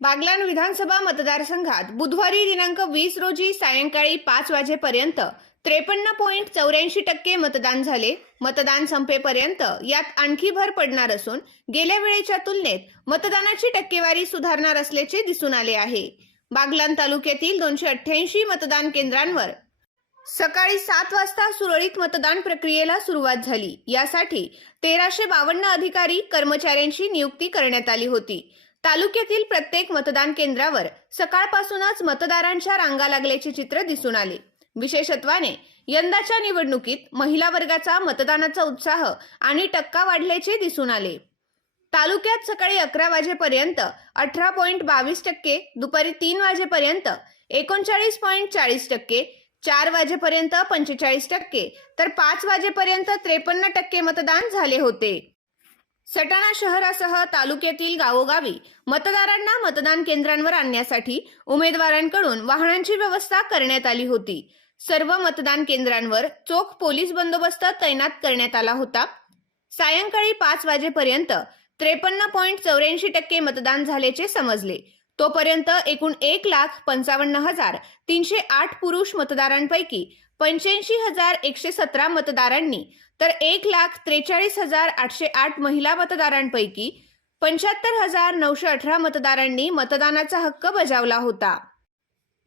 बागलाण विधानसभा मतदारसंघात बुधवारी दिनांक वीस रोजी सायंकाळी पाच वाजेपर्यंत त्रेपन्न पॉईंट चौऱ्याऐंशी टक्के मतदान झाले. मतदान संपेपर्यंत यात आणखी भर पडणार असून गेल्या वेळेच्या तुलनेत मतदानाची टक्केवारी सुधारणार असल्याचे दिसून आले आहे. बागलाण तालुक्यातील दोनशे अठ्ठ्याऐंशी मतदान केंद्रांवर सकाळी सात वाजता सुरळीत मतदान प्रक्रियेला सुरुवात झाली. यासाठी तेराशे बावन्न अधिकारी कर्मचाऱ्यांची नियुक्ती करण्यात आली होती. तालुक्यातील प्रत्येक मतदान केंद्रावर सकाळपासूनच मतदारांच्या रांगा लागल्याचे चित्र दिसून आले. विशेषत्वाने यंदाच्या निवडणुकीत महिला वर्गाचा मतदानाचा उत्साह आणि टक्का वाढल्याचे दिसून आले. तालुक्यात सकाळी अकरा वाजेपर्यंत अठरा पॉईंट बावीस टक्के दुपारी तीन वाजेपर्यंत एकोणचाळीस पॉईंट चाळीस टक्के चार वाजेपर्यंत पंचेचाळीस टक्के तर पाच वाजेपर्यंत त्रेपन्न टक्के मतदान झाले होते. सटाणा शहरासह तालुक्यातील गावोगावी मतदारांना मतदान केंद्रांवर आणण्यासाठी उमेदवारांकडून वाहनांची व्यवस्था करण्यात आली होती. सर्व मतदान केंद्रांवर चोख पोलीस बंदोबस्त तैनात करण्यात आला होता. सायंकाळी पाच वाजेपर्यंत त्रेपन्न पॉईंट चौऱ्याऐंशी टक्के मतदान झाल्याचे समजले. तोपर्यंत एकूण एक लाख पंचावन्न हजार तीनशे आठ पुरुष मतदारांपैकी पंच्याऐंशी हजार एकशे सतरा मतदारांनी तर एक लाख त्रेचाळीस हजार आठशे आठ महिला मतदारांपैकी पंच्याहत्तर हजार नऊशे अठरा मतदारांनी मतदानाचा हक्क बजावला होता.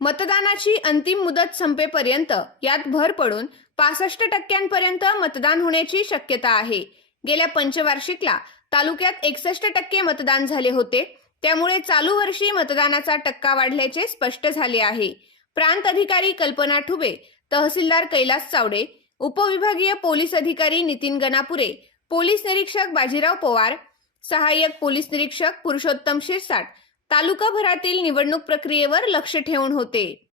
मतदानाची अंतिम मुदत संपेपर्यंत यात भर पडून पासष्ट टक्क्यांपर्यंत मतदान होण्याची शक्यता आहे. गेल्या पंचवार्षिकला तालुक्यात एकसष्ट टक्के मतदान झाले होते. त्यामुळे चालू वर्षी मतदानाचा टक्का वाढल्याचे स्पष्ट झाले आहे. प्रांत अधिकारी कल्पना ठुबे तहसीलदार कैलास चावडे उपविभागीय पोलीस अधिकारी नितीन गणापुरे पोलीस निरीक्षक बाजीराव पवार सहाय्यक पोलीस निरीक्षक पुरुषोत्तम शिरसाट तालुकाभरातील निवडणूक प्रक्रियेवर लक्ष ठेवून होते.